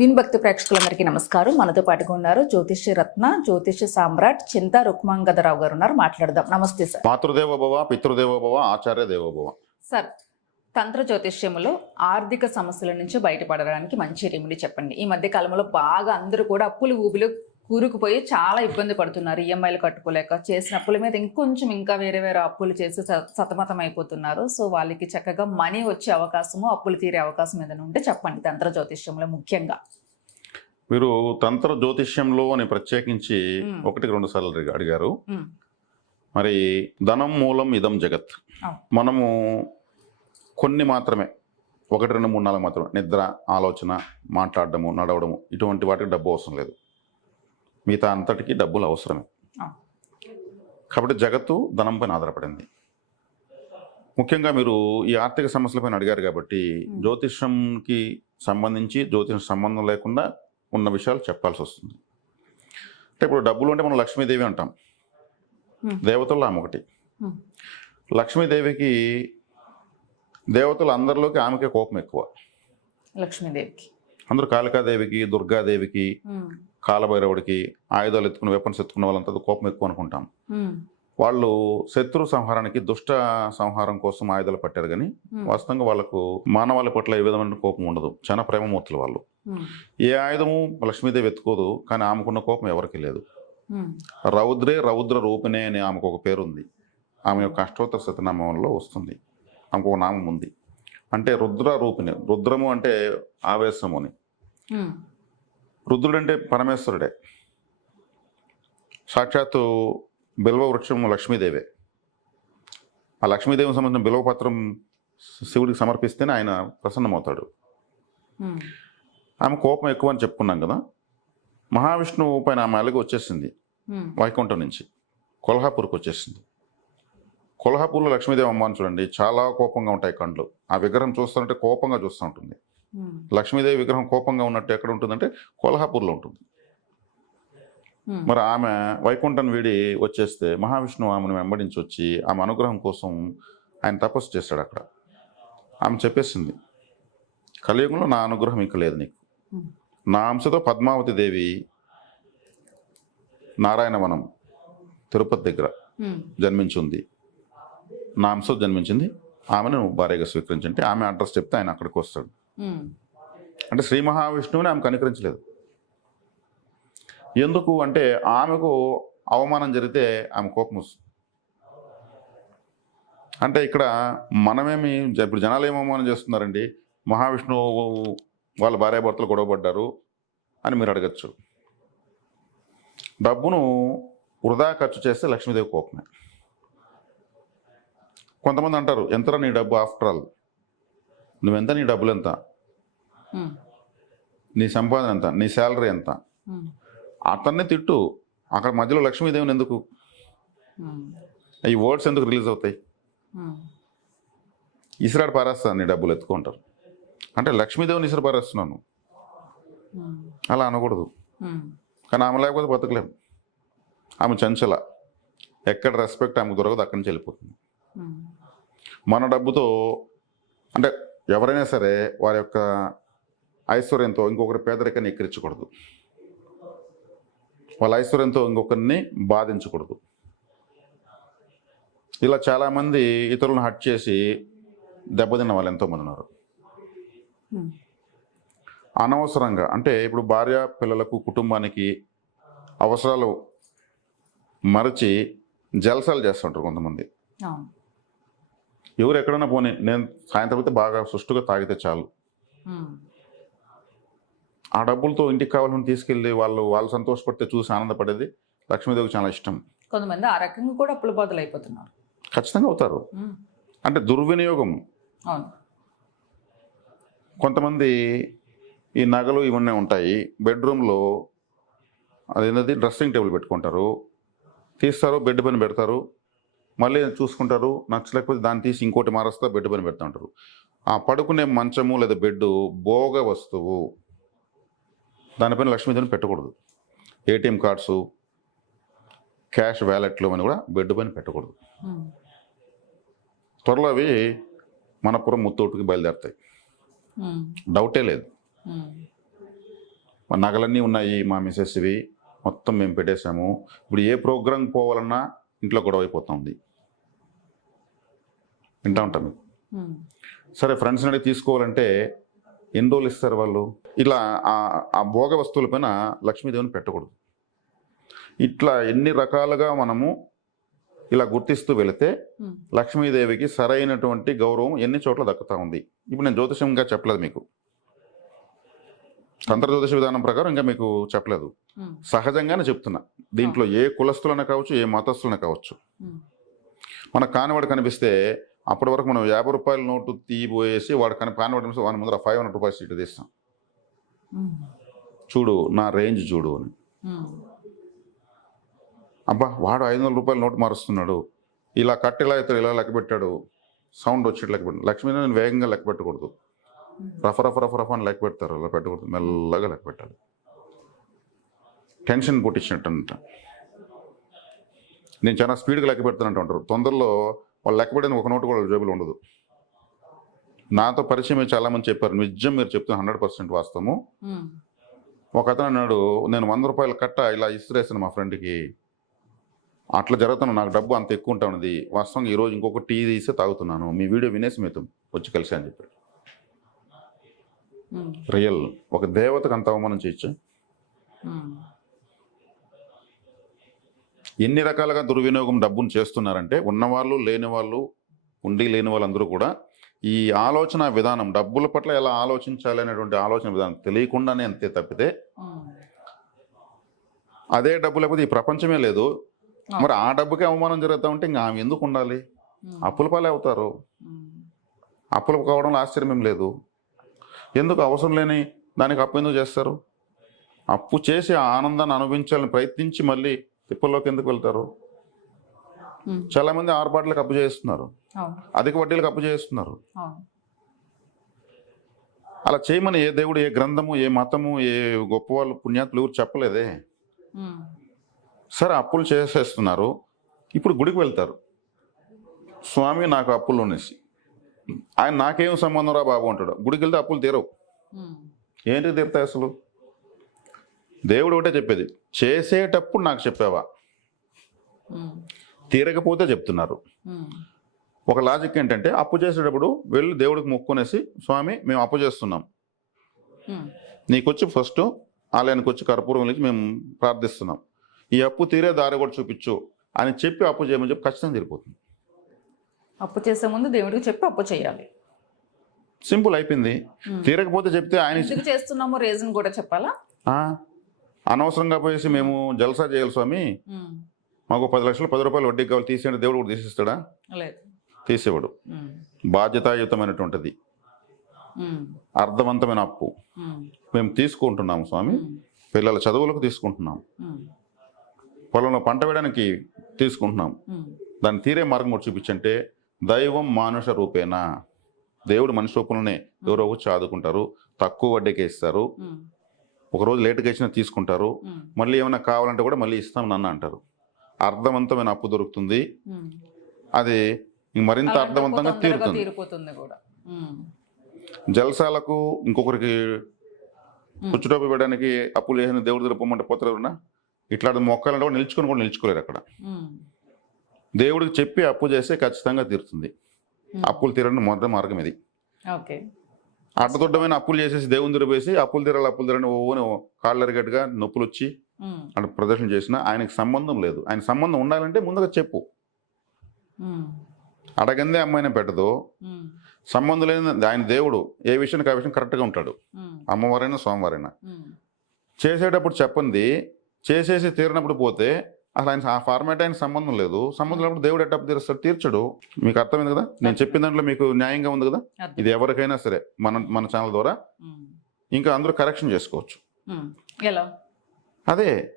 విన్భక్తి ప్రేక్షకులందరికీ నమస్కారం. మనతో పాటుగా ఉన్నారు జ్యోతిష్య రత్న జ్యోతిష్య సామ్రాట్ చింత రుక్మాంగదరావు గారు ఉన్నారు. మాట్లాడదాం. నమస్తే సార్. మాతృదేవో భవ పితృదేవో భవ ఆచార్య దేవో భవ సార్ తంత్ర జ్యోతిష్యములో ఆర్థిక సమస్యల నుంచి బయటపడడానికి మంచి రెమెడీ చెప్పండి. ఈ మధ్య కాలంలో బాగా అందరూ కూడా అప్పులు ఊబిలు కూరుకుపోయి చాలా ఇబ్బంది పడుతున్నారు ఈఎంఐలు కట్టుకోలేక చేసిన అప్పుల మీద ఇంకొంచెం ఇంకా వేరే వేరే అప్పులు చేసి సతమతం అయిపోతున్నారు. సో వాళ్ళకి చక్కగా మనీ వచ్చే అవకాశము అప్పులు తీరే అవకాశం ఏదైనా ఉంటే చెప్పండి తంత్ర జ్యోతిష్యంలో ముఖ్యంగా. మీరు తంత్ర జ్యోతిష్యంలో అని ప్రత్యేకించి మ్మ్. ఒకటికి రెండు సార్లు అడిగా- అడిగారు. మరి ధనం మూలం ఇదం జగత్. మనము కొన్ని మాత్రమే ఒకటి రెండు మూడు నాలుగు మాత్రమే నిద్ర ఆలోచన మాట్లాడడము నడవడము ఇటువంటి వాటికి డబ్బు అవసరం లేదు. మిగతా అంతటికి డబ్బులు అవసరమే. కాబట్టి జగత్తు ధనం పైన ఆధారపడింది ముఖ్యంగా మీరు ఈ ఆర్థిక సమస్యలపైన అడిగారు కాబట్టి. జ్యోతిష్యంకి సంబంధించి జ్యోతిషం సంబంధం లేకుండా ఉన్న విషయాలు చెప్పాల్సి వస్తుంది అంటే ఇప్పుడు డబ్బులు అంటే మనం లక్ష్మీదేవి అంటాం. దేవతల్లో ఆమె ఒకటి. లక్ష్మీదేవికి దేవతలు అందరిలోకి ఆమెకే కోపం ఎక్కువ లక్ష్మీదేవికి అందరూ కాళికాదేవికి దుర్గాదేవికి కాలభైరవుడికి ఆయుధాలు ఎత్తుకుని వెపన్స్ ఎత్తుకున్న వాళ్ళంతా కోపం ఎక్కువ అనుకుంటాం. వాళ్ళు శత్రు సంహారానికి దుష్ట సంహారం కోసం ఆయుధాలు పట్టారు కానీ వాస్తవంగా వాళ్ళకు మానవాళి పట్ల ఏ విధమైన కోపం ఉండదు. చాలా ప్రేమమూర్తులు వాళ్ళు. ఏ ఆయుధము లక్ష్మీదేవి ఎత్తుకోదు కానీ ఆమెకున్న కోపం ఎవరికి లేదు. రౌద్రే రౌద్ర రూపిణే అని ఆమెకు ఒక పేరు ఉంది ఆమె యొక్క అష్టోత్తర శతనామంలో వస్తుంది. ఆమెకు ఒక నామం ఉంది. అంటే రుద్ర రూపిణి. రుద్రము అంటే ఆవేశము అని. ఉమ్, రుద్రుడు అంటే పరమేశ్వరుడే. సాక్షాత్తు బిల్వ వృక్షము లక్ష్మీదేవే. ఆ లక్ష్మీదేవికి సంబంధించిన బిల్వ పత్రం శివుడికి సమర్పిస్తేనే ఆయన ప్రసన్నమవుతాడు. ఆమె కోపం ఎక్కువ అని చెప్పుకున్నాం కదా. మహావిష్ణువు పైన ఆమె అలిగి వచ్చేసింది. వైకుంఠం నుంచి. కొల్హాపూర్కి వచ్చేసింది. కొల్హాపూర్లో లక్ష్మీదేవి అమ్మని చూడండి చాలా కోపంగా ఉంటాయి కండ్లు ఆ విగ్రహం చూస్తుంటే కోపంగా చూస్తూ ఉంటుంది. లక్ష్మీదేవి విగ్రహం కోపంగా ఉన్నట్టు ఎక్కడ ఉంటుందంటే కొల్హాపూర్లో ఉంటుంది. మరి ఆమె వైకుంఠం వీడి వచ్చేస్తే మహావిష్ణువు ఆమెను వెంబడించి వచ్చి ఆమె అనుగ్రహం కోసం ఆయన తపస్సు చేశాడు అక్కడ. ఆమె చెప్పేసింది కలియుగంలో నా అనుగ్రహం ఇంక లేదు నీకు. నా అంశతో పద్మావతి దేవి నారాయణవనం తిరుపతి దగ్గర జన్మించింది. నా అంశతో జన్మించింది. ఆమెను భార్యగా స్వీకరించంటే ఆమె అడ్రస్ చెప్తే ఆయన అక్కడికి వస్తాడు. అంటే శ్రీ మహావిష్ణువుని ఆమె కనికరించలేదు. ఎందుకు అంటే ఆమెకు అవమానం జరిగితే ఆమె కోపం వస్తుంది. అంటే ఇక్కడ మనమేమి ఇప్పుడు జనాలు ఏం అవమానం చేస్తున్నారండి? మహావిష్ణువు వాళ్ళ భార్యాభర్తలు గొడవపడ్డారు అని మీరు అడగచ్చు. డబ్బును వృధా ఖర్చు చేస్తే లక్ష్మీదేవి కోపమే. కొంతమంది అంటారు ఎంతరా నీ డబ్బు ఆఫ్టర్ ఆల్? నువ్వెంత నీ డబ్బులు ఎంత నీ సంపాదన ఎంత? నీ శాలరీ ఎంత? అతన్ని తిట్టు. అక్కడ మధ్యలో లక్ష్మీదేవిని ఎందుకు? ఈ వర్డ్స్ ఎందుకు రిలీజ్ అవుతాయి? ఇసిరాడు పారేస్తాను నీ డబ్బులు ఎత్తుకుంటారు. అంటే లక్ష్మీదేవిని ఇసురు పారేస్తున్నాను అలా అనకూడదు. కానీ ఆమె లేకపోతే బతకలేం. ఆమె చంచల. ఎక్కడ రెస్పెక్ట్ ఆమెకు దొరకదు అక్కడి నుంచి వెళ్ళిపోతుంది. మన డబ్బుతో అంటే ఎవరైనా సరే వారి యొక్క ఐశ్వర్యంతో ఇంకొకరి పేదరికాన్ని ఎక్కిరించకూడదు. వాళ్ళ ఐశ్వర్యంతో ఇంకొకరిని బాధించకూడదు. ఇలా చాలామంది ఇతరులను హట్ చేసి దెబ్బతిన్న వాళ్ళు ఎంతోమంది ఉన్నారు. అనవసరంగా అంటే ఇప్పుడు భార్య పిల్లలకు కుటుంబానికి అవసరాలు మరచి జలసాలు చేస్తుంటారు కొంతమంది. ఎవరు ఎక్కడైనా పోనీ నేను సాయంత్రం అయితే బాగా సుష్టుగా తాగితే చాలు. ఆ డబ్బులతో ఇంటికి కావాలని తీసుకెళ్ళి వాళ్ళు వాళ్ళు సంతోషపడితే చూసి ఆనందపడేది లక్ష్మీదేవికి చాలా ఇష్టం. కొంతమంది ఆ రకంగా కూడా అప్పుల బాధలు అయిపోతున్నారు. ఖచ్చితంగా అవుతారు. అంటే దుర్వినియోగం. కొంతమంది ఈ నగలు ఇవన్నీ ఉంటాయి. బెడ్రూమ్లో అదేంటది? డ్రెస్సింగ్ టేబుల్ పెట్టుకుంటారు. తీస్తారు బెడ్ పైన పెడతారు. మళ్ళీ చూసుకుంటారు నచ్చలేకపోతే దాన్ని తీసి ఇంకోటి మారుస్తా బెడ్ పైన పెడతా ఉంటారు. ఆ పడుకునే మంచము లేదా బెడ్ భోగ వస్తువు దానిపైన లక్ష్మీదేవిని పెట్టకూడదు. ఏటీఎం కార్డ్స్ క్యాష్ వ్యాలెట్లు అని కూడా బెడ్ పైన పెట్టకూడదు. త్వరలో అవి మనపురం ముత్తోటుకి బయలుదేరుతాయి. డౌటే లేదు. నగలన్నీ ఉన్నాయి మా మిసెస్వి మొత్తం మేము పెట్టేశాము. ఇప్పుడు ఏ ప్రోగ్రామ్ పోవాలన్నా ఇంట్లో గొడవ అయిపోతా ఉంది. వింటా ఉంటాను సరే ఫ్రెండ్స్ అడిగి తీసుకోవాలంటే ఎన్ని రోజులు ఇస్తారు వాళ్ళు? ఇలా ఆ- భోగ వస్తువులపైన లక్ష్మీదేవిని పెట్టకూడదు. ఇట్లా ఎన్ని రకాలుగా మనము ఇలా గుర్తిస్తూ వెళితే లక్ష్మీదేవికి సరైనటువంటి గౌరవం ఎన్ని చోట్ల దక్కుతా ఉంది? ఇప్పుడు నేను జ్యోతిషంగా చెప్పలేదు మీకు. తంత్ర జ్యోతిష విధానం ప్రకారం ఇంకా మీకు చెప్పలేదు. సహజంగానే చెప్తున్నా. దీంట్లో ఏ కులస్తులన కావచ్చు ఏ మతస్థులన కావచ్చు. మనకు కానివాడు కనిపిస్తే అప్పటి వరకు మనం యాభై రూపాయల నోటు తీయబోయేసి వాడు కని కానివాడు కనిపిస్తే వాడి ముందర ఫైవ్ హండ్రెడ్ రూపాయలు సీటు తీస్తాం. చూడు నా రేంజ్ చూడు అని. అబ్బా వాడు ఐదు వందల రూపాయల నోటు మారుస్తున్నాడు. ఇలా కట్టి ఇలా ఇతడు ఇలా లెక్క పెట్టాడు. సౌండ్ వచ్చి లెక్క పెట్టాడు. లక్ష్మీదేవిని వేగంగా లెక్క పెట్టకూడదు. రఫ రఫ రఫ రఫ అని లెక్క పెడతారు. అలా పెట్టకూడదు మెల్లగా లెక్క పెట్టాలి. టెన్షన్ పుట్టించినట్టు అంట నేను చాలా స్పీడ్గా లెక్క పెడతానంటూ ఉంటారు. తొందరలో వాళ్ళు లెక్క పెట్టిన ఒక నోటు కూడా జేబులో ఉండదు. నాతో పరిచయం చాలామంది చెప్పారు. నిజం మీరు చెప్తున్న హండ్రెడ్ పర్సెంట్ వాస్తవము. ఒక అతను అన్నాడు నేను వంద రూపాయలు కట్ట ఇలా ఇసిరేసాను మా ఫ్రెండ్కి. అట్లా జరుగుతాను నాకు డబ్బు అంత ఎక్కువ ఉంటా ఉన్నది. వాస్తవంగా ఈరోజు ఇంకొక టీ తీసి తాగుతున్నాను. మీ వీడియో వినేసి మీతో వచ్చి కలిసి అని చెప్పాడు. రియల్. ఒక దేవతకు అంత అవమానం చేయొచ్చు? ఎన్ని రకాలుగా దుర్వినియోగం డబ్బును చేస్తున్నారంటే ఉన్నవాళ్ళు లేని వాళ్ళు ఉండి లేని వాళ్ళందరూ కూడా ఈ ఆలోచన విధానం డబ్బుల పట్ల ఎలా ఆలోచించాలి అనేటువంటి ఆలోచన విధానం తెలియకుండానే అంతే తప్పితే అదే డబ్బు లేకపోతే ఈ ప్రపంచమే లేదు. మరి ఆ డబ్బుకి అవమానం జరుగుతూ ఉంటే ఇంకా ఆమె ఎందుకు ఉండాలి? అప్పుల పాలే అవుతారు. అప్పులు కావడంలో ఆశ్చర్యం ఏం లేదు. ఎందుకు అవసరం లేని దానికి అప్పు ఎందుకు చేస్తారు? అప్పు చేసి ఆ ఆనందాన్ని అనుభవించాలని ప్రయత్నించి మళ్ళీ తిప్పల్లోకి ఎందుకు వెళ్తారు? ఉమ్, చాలామంది ఆరుబాట్లకు అప్పు చేస్తున్నారు అధిక వడ్డీలకు అప్పు చేస్తున్నారు అలా చేయమని ఏ దేవుడు ఏ గ్రంథము ఏ మతము ఏ గొప్ప వాళ్ళు పుణ్యాతులు ఎవరు చెప్పలేదే? సరే అప్పులు చేసేస్తున్నారు. ఇప్పుడు గుడికి వెళ్తారు. స్వామి నాకు అప్పులు అనేసి. ఆయన నాకేం సంబంధం రా బాబు అంటాడు. గుడికి వెళ్తే అప్పులు తీరవు. ఏంటి తీరుతాయి అసలు? దేవుడు ఒకటే చెప్పేది చేసేటప్పుడు నాకు చెప్పావా. తీరకపోతే చెప్తున్నారు. ఒక లాజిక్ ఏంటంటే అప్పు చేసేటప్పుడు వెళ్ళి దేవుడికి మొక్కునేసి స్వామి మేము అప్పు చేస్తున్నాం. నీకొచ్చి ఫస్ట్ ఆలయానికి వచ్చి కర్పూరం వెలిచి మేము ప్రార్థిస్తున్నాం. ఈ అప్పు తీరే దారి కూడా చూపించు అని చెప్పి అప్పు చేయమని చెప్పి ఖచ్చితంగా తీరిపోతుంది. అప్పు చేసే ముందు దేవుడికి చెప్పి అప్పు చేయాలి. సింపుల్ అయిపోయింది. తీరకపోతే చెప్తే ఆయన చేస్తున్నామో రీజన్ కూడా చెప్పాలా? "ఆ, అనవసరంగా పోయేసి మేము జల్సా చేయాలి స్వామి. మాకు పది లక్షలు పది రూపాయలు వడ్డీకి కావాలి తీసేయండి దేవుడు కూడా తీసిస్తాడా? లేదు. తీసేవాడు. బాధ్యతాయుతమైనటువంటిది. అర్థవంతమైన అప్పు. మేము. తీసుకుంటున్నాము స్వామి. పిల్లల చదువులకు తీసుకుంటున్నాం. పొలంలో పంట వేయడానికి తీసుకుంటున్నాం. దాన్ని తీరే మార్గం కూడా చూపించంటే దైవం మానుష రూపేణ దేవుడు మనిషి రూపంలోనే ఎవరో వచ్చి ఆదుకుంటారు తక్కువ వడ్డీకే ఇస్తారు ఒకరోజు లేటుగా ఇచ్చినా తీసుకుంటారు మళ్ళీ ఏమైనా కావాలంటే కూడా మళ్ళీ ఇస్తాం నన్ను అంటారు. అర్థవంతమైన అప్పు దొరుకుతుంది. అది మరింత అర్థవంతంగా తీరుతుంది. జలసాలకు ఇంకొకరికి పుచ్చుటోపి వేయడానికి అప్పులు చేసిన దేవుడి దగ్గర పొమ్మంటే పోతారు ఎవరన్నా? ఇట్లాంటి మొక్కలంటే కూడా నిల్చుకొని కూడా నిల్చుకోలేరు అక్కడ. దేవుడికి చెప్పి అప్పు చేస్తే ఖచ్చితంగా తీరుతుంది. ఉమ్. అప్పులు తీరని మొదటి మార్గం ఇది. ఓకే. అడ్డదొడ్డమైన అప్పులు చేసేసి దేవుని తిరిపేసి అప్పులు తీరాలి అప్పులు తీరని ఓని కాళ్ళు ఎరగట్టుగా నొప్పులు వచ్చి ఉమ్, అక్కడ ప్రదర్శన చేసిన ఆయనకి సంబంధం లేదు. ఆయన సంబంధం ఉండాలంటే ముందుగా చెప్పు. ఉమ్, అడగందే అమ్మాయిని పెట్టదు. సంబంధం లేని ఆయన దేవుడు. ఏ విషయానికి ఆ విషయం కరెక్ట్గా ఉంటాడు. అమ్మవారైనా స్వామివారైనా. ఉమ్, చేసేటప్పుడు చెప్పండి చేసేసి తీరినప్పుడు పోతే అసలు ఆయన ఆ ఫార్మాట్ ఆయన సంబంధం లేదు. సంబంధం లేనప్పుడు దేవుడు ఎట్టప్పుడు తీరుస్తాడు? తీర్చడు. మీకు అర్థమైంది కదా? నేను చెప్పిన దాంట్లో మీకు న్యాయంగా ఉంది కదా. ఇది ఎవరికైనా సరే మన మన ఛానల్ ద్వారా. ఇంకా అందరూ కరెక్షన్ చేసుకోవచ్చు. ఎలా? అదే.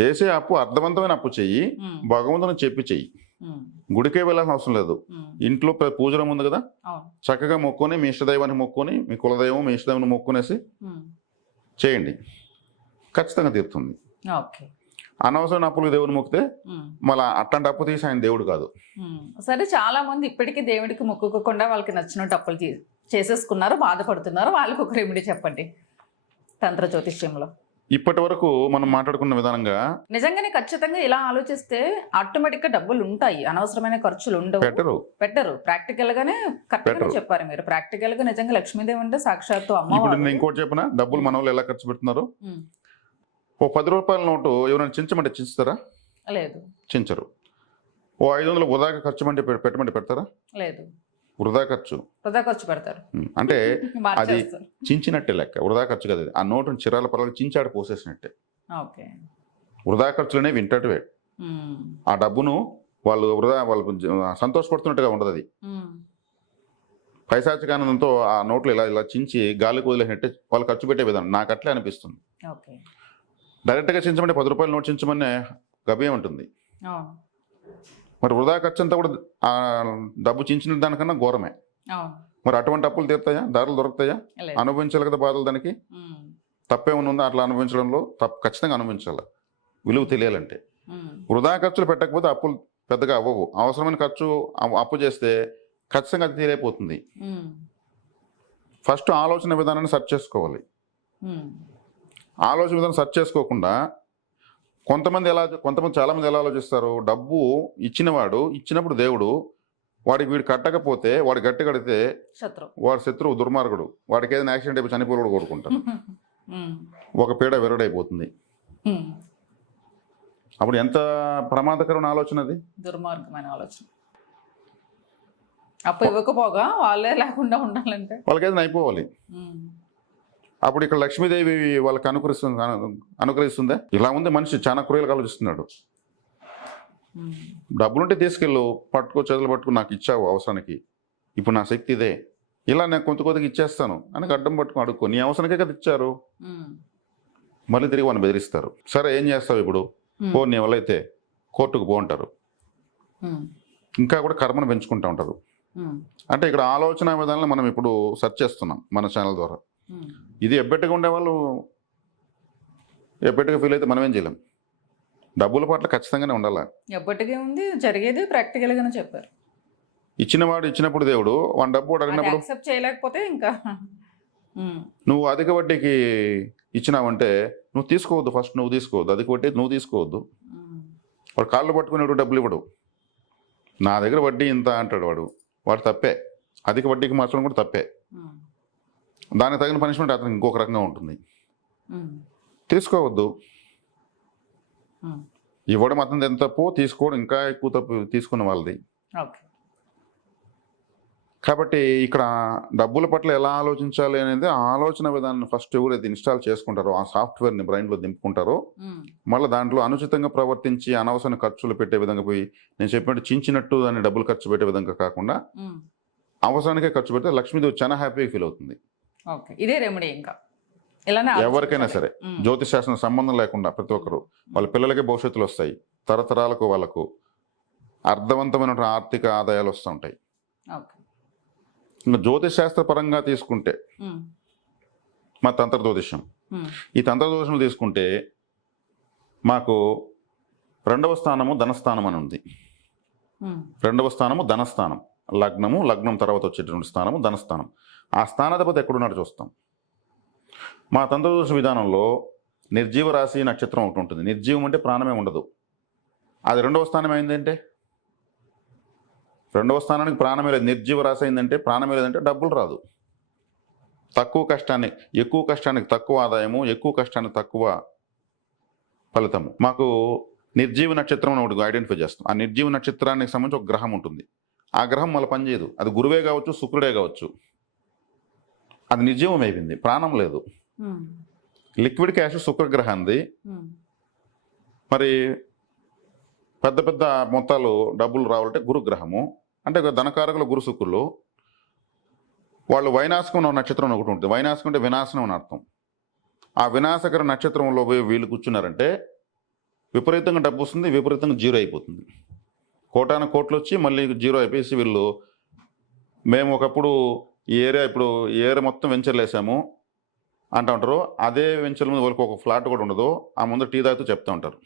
చేసే అప్పు అర్థవంతమైన అప్పు చెయ్యి భగవంతుని చెప్పి చెయ్యి. గుడికే వెళ్ళాల్సిన అవసరం లేదు. ఇంట్లో పూజనం ఉంది కదా? చక్కగా మొక్కుని మీ ఇష్టదైవాన్ని మొక్కుని మీ కులదైవం మీ ఇష్టదైవాన్ని మొక్కునేసి చేయండి. ఖచ్చితంగా తీరుతుంది. ఓకే. అనవసరమైన అప్పులు దేవుని మొక్కితే మళ్ళీ అట్లాంటి అప్పు తీసి ఆయన దేవుడు కాదు. సరే చాలా మంది ఇప్పటికీ దేవుడికి మొక్కుకోకుండా వాళ్ళకి నచ్చినట్టు అప్పులు చేసేసుకున్నారు బాధపడుతున్నారు. వాళ్ళకి ఒక రెమెడీ చెప్పండి తంత్ర జ్యోతిష్యంలో. ఇప్పటి వరకు మనం మాట్లాడుకున్న విధానంగా నిజంగానే ఖచ్చితంగా ఇలా ఆలోచిస్తే ఆటోమేటిక్గా డబ్బులు ఉంటాయి. అనవసరమైన ఖర్చులు ఉండవు. పెట్టరు. పెట్టరు. ప్రాక్టికల్ గానే కరెక్ట్. చెప్పారు మీరు. ప్రాక్టికల్గా నిజంగా లక్ష్మీదేవి అంటే సాక్షాత్తు నేను ఇంకోటి చెప్పిన? డబ్బులు మన వాళ్ళు ఎలా ఖర్చు పెడుతున్నారు. ఓ పది రూపాయల నోటు ఎవరైనా చించమంటే చించుతారా? లేదు. చించరు. ఓ ఐదు వందలు వృధాగా ఖర్చు అంటే పెట్టమంటే పెడతారా? లేదు. వృధా ఖర్చు. వృధా ఖర్చు పెడతారు. అంటే మార్చేస్తారు. చించినట్టే లెక్క. వృధా ఖర్చు కదా అది. ఆ నోటుని చిరాల పరాలు చించాడు పోసేసినట్టే. ఓకే. వృధా ఖర్చులనే వింటటివే. ఆ డబ్బును వాళ్ళు వృధా వాళ్ళు సంతోషపడుతున్నట్టుగా ఉండదు అది. పైశాచికానందంతో ఆ నోట్లు ఇలా ఇలా చించి గాలికి వదిలేసినట్టే వాళ్ళు ఖర్చు పెట్టే విధానం. నాకు అట్లే అనిపిస్తుంది. ఓకే. డైరెక్ట్గా చించమంటే పది రూపాయల నోట్ చించమనే గభ్యం ఉంటుంది. మరి వృధా ఖర్చు అంతా కూడా డబ్బు చించిన దానికన్నా ఘోరమే. మరి అటువంటి అప్పులు తీరుతాయా? దారులు దొరుకుతాయా? అనుభవించాలి కదా బాధలు దానికి? ఉమ్. తప్పేమైనా ఉందా అట్లా అనుభవించడంలో? తప్పు ఖచ్చితంగా అనుభవించాలి. విలువ తెలియాలంటే. వృధా ఖర్చులు పెట్టకపోతే అప్పులు పెద్దగా అవ్వవు. అవసరమైన ఖర్చు అప్పు చేస్తే ఖచ్చితంగా అది తీరైపోతుంది. ఫస్ట్ ఆలోచన విధానాన్ని సెర్చ్ చేసుకోవాలి. ఆలోచన విధానం సెర్చ్ చేసుకోకుండా కొంతమంది ఎలా కొంతమంది చాలామంది ఎలా ఆలోచిస్తారు? డబ్బు ఇచ్చినవాడు ఇచ్చినప్పుడు దేవుడు వాడికి వీడు కట్టకపోతే వాడు గట్టి కడితే వాడు శత్రువు దుర్మార్గుడు. వాడికి ఏదైనా యాక్సిడెంట్ అయిపోయి చనిపోయి కూడా కోరుకుంటారు. ఒక పీడ విరడైపోతుంది. అప్పుడు ఎంత ప్రమాదకరమైన ఆలోచన అది? దుర్మార్గమైన ఆలోచన. అప్పు ఇవ్వకపోగా వాళ్ళే లేకుండా ఉండాలంటే. వాళ్ళకి ఏదైనా అయిపోవాలి. అప్పుడు ఇక్కడ లక్ష్మీదేవి వాళ్ళకి అనుకరిస్తుంది అను- అనుగ్రహిస్తుందా ఇలా ఉంది మనిషి చాలా క్రూయలుగా ఆలోచిస్తున్నాడు. డబ్బులుంటే తీసుకెళ్ళు పట్టుకో చేతులు పట్టుకో నాకు ఇచ్చావు అవసరానికి ఇప్పుడు నా శక్తి ఇదే ఇలా నేను కొంత కొద్దిగా ఇచ్చేస్తాను అని అడ్డం పట్టుకుని అడుక్కో నీ అవసరానికే కదా ఇచ్చారు. మళ్ళీ తిరిగి వాళ్ళని బెదిరిస్తారు సరే ఏం చేస్తావు ఇప్పుడు. పో నీ అయితే కోర్టుకు పో అంటారు ఉమ్. ఇంకా కూడా కర్మను పెంచుకుంటూ ఉంటారు. అంటే ఇక్కడ ఆలోచన విధానాలు మనం ఇప్పుడు సెర్చ్ చేస్తున్నాం మన ఛానల్ ద్వారా. ఇది ఎబ్బెట్టుగా ఉండేవాళ్ళు ఎబ్బెట్టుగా ఫీల్ అయితే మనం ఏం చేయలేం. డబ్బుల పట్ల ఖచ్చితంగానే ఉండాలి? ఎప్పటికీ ఉంది జరిగేది ప్రాక్టికల్ గానే చెప్పారు. ఇచ్చినవాడు ఇచ్చినప్పుడు దేవుడు వాడి డబ్బు వాడు అడిగినప్పుడు యాక్సెప్ట్ చేయలేకపోతే ఇంకా. నువ్వు అధిక వడ్డీకి ఇచ్చినావంటే నువ్వు తీసుకోవద్దు ఫస్ట్ నువ్వు తీసుకోవద్దు. అధిక వడ్డీ నువ్వు తీసుకోవద్దు. వాడు కాళ్ళు పట్టుకునేవాడు డబ్బులు ఇవ్వడు. నా దగ్గర వడ్డీ ఇంత అంటాడు వాడు. వాడు తప్పే. అధిక వడ్డీకి మార్చడం కూడా తప్పే. దానికి తగిన పనిష్మెంట్ అతనికి ఇంకొక రకంగా ఉంటుంది. తీసుకోవద్దు. ఇవ్వడం అతనిది ఎంత తప్పు తీసుకోవడం ఇంకా ఎక్కువ తప్పు తీసుకున్న వాళ్ళది కాబట్టి ఇక్కడ డబ్బుల పట్ల ఎలా ఆలోచించాలి అనేది ఆలోచన విధానాన్ని ఫస్ట్ ఎవరైతే ఇన్స్టాల్ చేసుకుంటారో ఆ సాఫ్ట్వేర్ని బ్రైన్లో దింపుకుంటారో. మళ్ళీ దాంట్లో అనుచితంగా ప్రవర్తించి అనవసర ఖర్చులు పెట్టే విధంగా పోయి నేను చెప్పినట్టు చించినట్టు దాన్ని డబ్బులు ఖర్చు పెట్టే విధంగా కాకుండా. అవసరానికే ఖర్చు పెడితే లక్ష్మీదేవి చాలా హ్యాపీగా ఫీల్ అవుతుంది ఇదే రెమెడీ ఇంకా ఎవరికైనా. సరే. జ్యోతిష్ శాస్త్రం సంబంధం లేకుండా ప్రతి ఒక్కరు వాళ్ళ పిల్లలకే భవిష్యత్తులు వస్తాయి తరతరాలకు వాళ్ళకు అర్థవంతమైన ఆర్థిక ఆదాయాలు వస్తూ ఉంటాయి ఓకే ఇంకా జ్యోతిష్ శాస్త్ర పరంగా తీసుకుంటే. మా తంత్ర జ్యోతిష్యం. ఈ తంత్ర జ్యోతిషంలో తీసుకుంటే మాకు రెండవ స్థానము ధనస్థానం అని ఉంది. రెండవ స్థానము ధనస్థానం లగ్నము లగ్నం తర్వాత వచ్చేటువంటి స్థానము ధనస్థానం ఆ స్థానాధిపతి ఎక్కడున్నాడు చూస్తాం. మా తంత్రదోష విధానంలో నిర్జీవ రాశి నక్షత్రం ఒకటి ఉంటుంది. నిర్జీవం అంటే ప్రాణమే ఉండదు. అది రెండవ స్థానం ఏంటంటే రెండవ స్థానానికి ప్రాణమే లేదు. నిర్జీవ రాశి అయిందంటే ప్రాణమే లేదంటే డబ్బులు రాదు. తక్కువ కష్టాన్ని ఎక్కువ కష్టానికి తక్కువ ఆదాయము ఎక్కువ కష్టానికి తక్కువ ఫలితము. మాకు నిర్జీవ నక్షత్రం అని ఒకటి ఐడెంటిఫై చేస్తాం. ఆ నిర్జీవ నక్షత్రానికి సంబంధించి ఒక గ్రహం ఉంటుంది. ఆ గ్రహం మళ్ళీ పనిచేయదు. అది గురువే కావచ్చు శుక్రుడే కావచ్చు. అది నిర్జీవం అయిపోయింది ప్రాణం లేదు. లిక్విడ్ క్యాష్ శుక్రగ్రహాంది. ఉమ్. మరి పెద్ద పెద్ద మొత్తాలు డబ్బులు రావాలంటే గురుగ్రహము. అంటే ధనకారకులు గురు శుక్రులు. వాళ్ళు వైనాశకం నక్షత్రం ఒకటి ఉంటుంది. వైనాశకం అంటే వినాశనం అని అర్థం. ఆ వినాశకర నక్షత్రంలో పోయి వీళ్ళు కూర్చున్నారంటే విపరీతంగా డబ్బు వస్తుంది విపరీతంగా జీరో అయిపోతుంది. కోటాన కోట్లు వచ్చి మళ్ళీ జీరో అయిపోయేసి వీళ్ళు మేము ఒకప్పుడు ఈ ఏరియా ఇప్పుడు ఈ ఏరియా మొత్తం వెంచర్లు వేసాము అంటూ ఉంటారు. అదే వెంచర్ల మీద వాళ్ళకి ఒక ఫ్లాట్ కూడా ఉండదు. ఆ ముందు టీ తాగుతూ చెప్తూ ఉంటారు.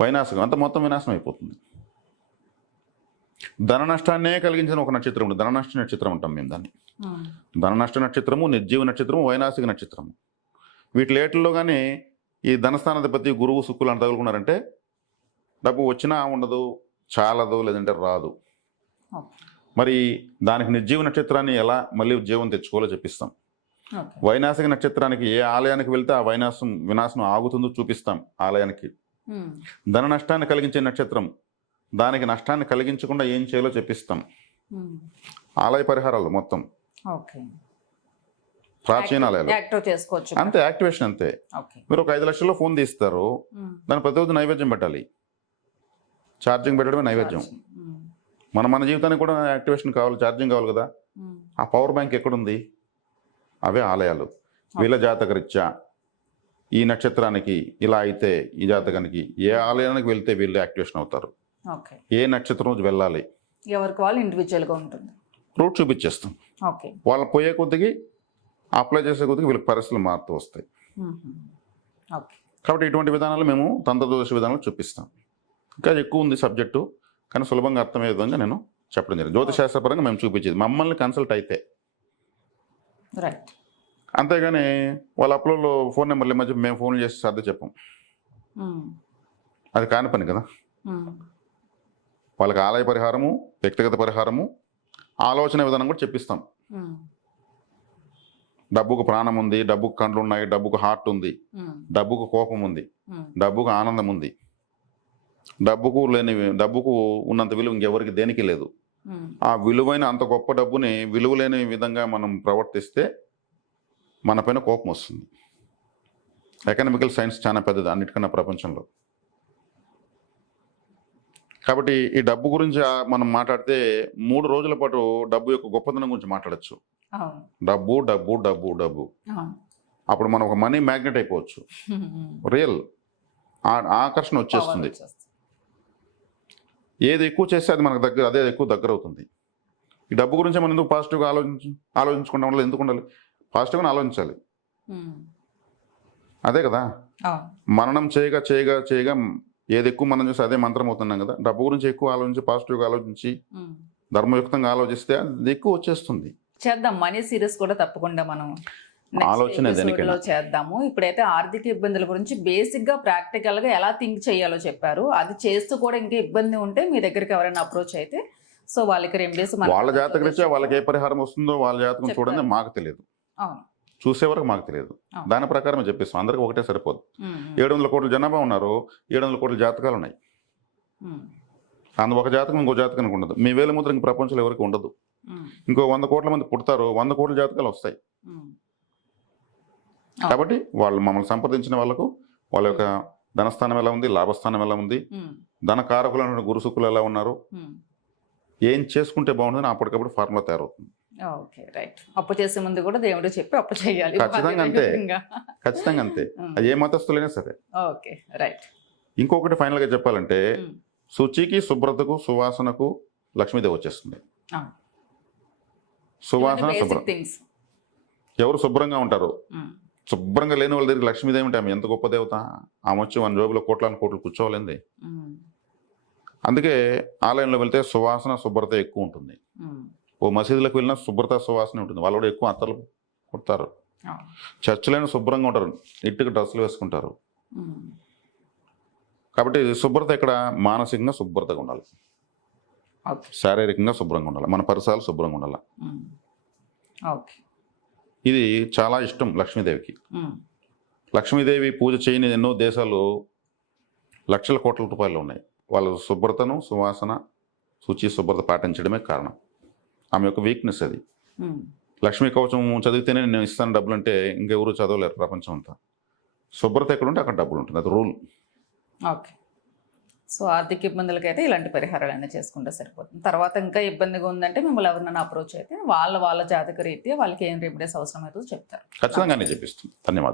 వైనాశకం. అంత మొత్తం వినాశనం అయిపోతుంది. ధన నష్టాన్నే కలిగించిన ఒక నక్షత్రం ఉంది ధన నష్ట నక్షత్రం అంటాం మేము దాన్ని. ధన నష్ట నక్షత్రము నిర్జీవ నక్షత్రము వైనాశిక నక్షత్రము. వీటి లేట్లలో కానీ ఈ ధనస్థానాధిపతి గురువు సుక్కులు అని తగులుకున్నారంటే డబ్బు వచ్చినా ఉండదు చాలదు లేదంటే రాదు. మరి దానికి నిర్జీవ నక్షత్రాన్ని ఎలా మళ్ళీ జీవం తెచ్చుకోవాలో చెప్పిస్తాం. వైనాసిక నక్షత్రానికి ఏ ఆలయానికి వెళ్తే ఆ వైనాశం వినాశనం ఆగుతుందో చూపిస్తాం ఆలయానికి. ధన నష్టాన్ని కలిగించే నక్షత్రం దానికి నష్టాన్ని కలిగించకుండా ఏం చేయాలో చెప్పిస్తాం. ఆలయ పరిహారాలు మొత్తం. ప్రాచీన ఆలయాలు. అంతే యాక్టివేషన్ అంతే. మీరు ఒక ఐదు లక్షల్లో ఫోన్ తీస్తారు. దాని ప్రతిరోజు నైవేద్యం పెట్టాలి. ఛార్జింగ్ పెట్టడమే నైవేద్యం. మన మన జీవితానికి కూడా యాక్టివేషన్ కావాలి ఛార్జింగ్ కావాలి కదా. ఆ పవర్ బ్యాంక్ ఎక్కడుంది? అవే ఆలయాలు. వీళ్ళ జాతకరీత్యా ఈ నక్షత్రానికి ఇలా అయితే ఈ జాతకానికి ఏ ఆలయానికి వెళ్తే వీళ్ళు యాక్టివేషన్ అవుతారు? ఏ నక్షత్రం రోజు వెళ్ళాలి? ఎవరికి వాళ్ళు individual గా ఉంటుంది. రూట్ చూపించేస్తాం. వాళ్ళు పోయే కొద్దికి అప్లై చేసే కొద్దికి వీళ్ళకి పరిస్థితులు మారుతూ వస్తాయి. కాబట్టి ఇటువంటి విధానాలు మేము తంత్రదోష విధానాలు చూపిస్తాం. ఇంకా ఎక్కువ ఉంది సబ్జెక్టు. కానీ సులభంగా అర్థమయ్యే విధంగా నేను చెప్పడం జరిగింది జ్యోతిశాస్త్రపరంగా మేము చూపించేది మమ్మల్ని కన్సల్ట్ అయితే రైట్ అంతేగాని వాళ్ళ అప్లోడ్లో ఫోన్ నెంబర్లు ఈ మధ్య మేము ఫోన్ చేసి సర్ది చెప్పాం ఉమ్. అది కాని పని కదా ఉమ్. వాళ్ళకి ఆలయ పరిహారము వ్యక్తిగత పరిహారము ఆలోచన విధానం కూడా చెప్పిస్తాం ఉమ్. డబ్బుకు ప్రాణం ఉంది డబ్బుకు కండ్లు ఉన్నాయి డబ్బుకు హార్ట్ ఉంది. డబ్బుకు కోపం ఉంది. డబ్బుకు ఆనందం ఉంది డబ్బుకు లేని డబ్బుకు ఉన్నంత విలువ ఇంకెవరికి దేనికి లేదు. ఆ విలువైన అంత గొప్ప డబ్బుని విలువ లేని విధంగా మనం ప్రవర్తిస్తే మన పైన కోపం వస్తుంది. ఎకనామికల్ సైన్స్ చాలా పెద్దది అన్నిటికన్నా ప్రపంచంలో. కాబట్టి ఈ డబ్బు గురించి మనం మాట్లాడితే మూడు రోజుల పాటు డబ్బు యొక్క గొప్పతనం గురించి మాట్లాడచ్చు. డబ్బు డబ్బు డబ్బు డబ్బు. అప్పుడు మనం ఒక మనీ మ్యాగ్నెట్ అయిపోవచ్చు. రియల్. ఆకర్షణ వచ్చేస్తుంది. ఏది ఎక్కువ చేస్తే అది మనకు దగ్గర అదే ఎక్కువ దగ్గర అవుతుంది. ఈ డబ్బు గురించి మనం ఎందుకు పాజిటివ్గా ఆలోచించు ఆలోచించుకుంటాం వల్ల ఎందుకు ఉండాలి? పాజిటివ్గా ఆలోచించాలి. అదే కదా? మననం చేయగా చేయగా చేయగా ఏది ఎక్కువ మనం చేస్తే అదే మంత్రం అవుతున్నాం కదా? డబ్బు గురించి ఎక్కువ ఆలోచించి పాజిటివ్గా ఆలోచించి. ధర్మయుక్తంగా ఆలోచిస్తే అది ఎక్కువ వచ్చేస్తుంది. చేద్దాం. మనీ సిరీస్ కూడా తప్పకుండా మనం ఆలోచన చేద్దాము. ఇప్పుడైతే ఆర్థిక ఇబ్బందుల గురించి బేసిక్గా ప్రాక్టికల్గా ఎలా థింక్ చేయాలో చెప్పారు. అది చేస్తూ కూడా ఇంకా ఇబ్బంది ఉంటే మీ దగ్గరికి ఎవరైనా అప్రోచ్ అయితే సో వాళ్ళకి రెమెడీస్ వాళ్ళ జాతక రీత్యా వాళ్ళకి ఏ పరిహారం వస్తుందో వాళ్ళ జాతకం. చూడండి మాకు తెలియదు. అవును. చూసే వరకు మాకు తెలియదు. దాని ప్రకారం చెప్పిస్తాం. అందరికి ఒకటే సరిపోదు. ఏడు వందల కోట్ల జనాభా ఉన్నారు ఏడు వందల కోట్ల జాతకాలు ఉన్నాయి. అందు ఒక జాతకం ఇంకో జాతకానికి ఉండదు. మీ వేల ముద్ర ఇంక ప్రపంచంలో ఎవరికి ఉండదు. ఇంకో వంద కోట్ల మంది పుడతారు వంద కోట్ల జాతకాలు వస్తాయి. కాబట్టి వాళ్ళు మమ్మల్ని సంప్రదించిన వాళ్ళకు వాళ్ళ యొక్క ధనస్థానం ఎలా ఉంది లాభస్థానం ఎలా ఉంది ధన కారకులైన గురుసుకులు ఎలా ఉన్నారు. ఏం చేసుకుంటే బాగుంటుందని అప్పటికప్పుడు ఫార్ములా తయారవుతుంది. Okay right. అప్పు చేసే ముందు కూడా దేవుడు చెప్పి అప్పు చేయాలి. ఖచ్చితంగా అంతే. ఖచ్చితంగా అంతే. అది ఏ మతస్థులైనా సరే. Okay right. ఇంకొకటి ఫైనల్గా చెప్పాలంటే శుచికి శుభ్రతకు సువాసనకు లక్ష్మీదేవి వచ్చేస్తుంది. సువాసన శుభ్రం. ఎవరు శుభ్రంగా ఉంటారు శుభ్రంగా లేని వాళ్ళ దగ్గర లక్ష్మీదేవి అంటే ఆమె ఎంత గొప్ప దేవత? ఆమె వచ్చి మన జోబులో కోట్లాను కోట్లు కూర్చోవాలింది. అందుకే ఆలయంలో వెళ్తే సువాసన శుభ్రత ఎక్కువ ఉంటుంది. ఓ మసీదులకు వెళ్ళినా శుభ్రత సువాసన ఉంటుంది. వాళ్ళు కూడా ఎక్కువ అత్తలు కొడతారు. చర్చిలైన శుభ్రంగా ఉంటారు. ఇట్టుకు డ్రెస్సులు వేసుకుంటారు. కాబట్టి శుభ్రత ఇక్కడ మానసికంగా శుభ్రతగా ఉండాలి. శారీరకంగా శుభ్రంగా ఉండాలి. మన పరిసరాలు శుభ్రంగా ఉండాలి. ఓకే. ఇది చాలా ఇష్టం లక్ష్మీదేవికి. లక్ష్మీదేవి పూజ చేయని ఎన్నో దేశాలు లక్షల కోట్ల రూపాయలు ఉన్నాయి. వాళ్ళు శుభ్రతను సువాసన శుచి శుభ్రత పాటించడమే కారణం. ఆమె యొక్క వీక్నెస్ అది. లక్ష్మీ కవచం చదివితేనే నేను ఇస్తాను డబ్బులు అంటే ఇంకెవరు చదవలేరు ప్రపంచం అంతా శుభ్రత ఎక్కడుంటే అక్కడ డబ్బులు ఉంటుంది అది రూల్ ఓకే. సో ఆర్థిక ఇబ్బందులకైతే ఇలాంటి పరిహారాలు అన్నీ చేసుకుంటే సరిపోతుంది. తర్వాత ఇంకా ఇబ్బందిగా ఉందంటే మిమ్మల్ని ఎవరినైనా అప్రోచ్ అయితే వాళ్ళ వాళ్ళ జాతక రీత్యా వాళ్ళకి ఏం రెమెడీస్ అవసరం అవుతుందో చెప్తారు. ఖచ్చితంగానే చెప్పిస్తుంది. ధన్యవాదాలు.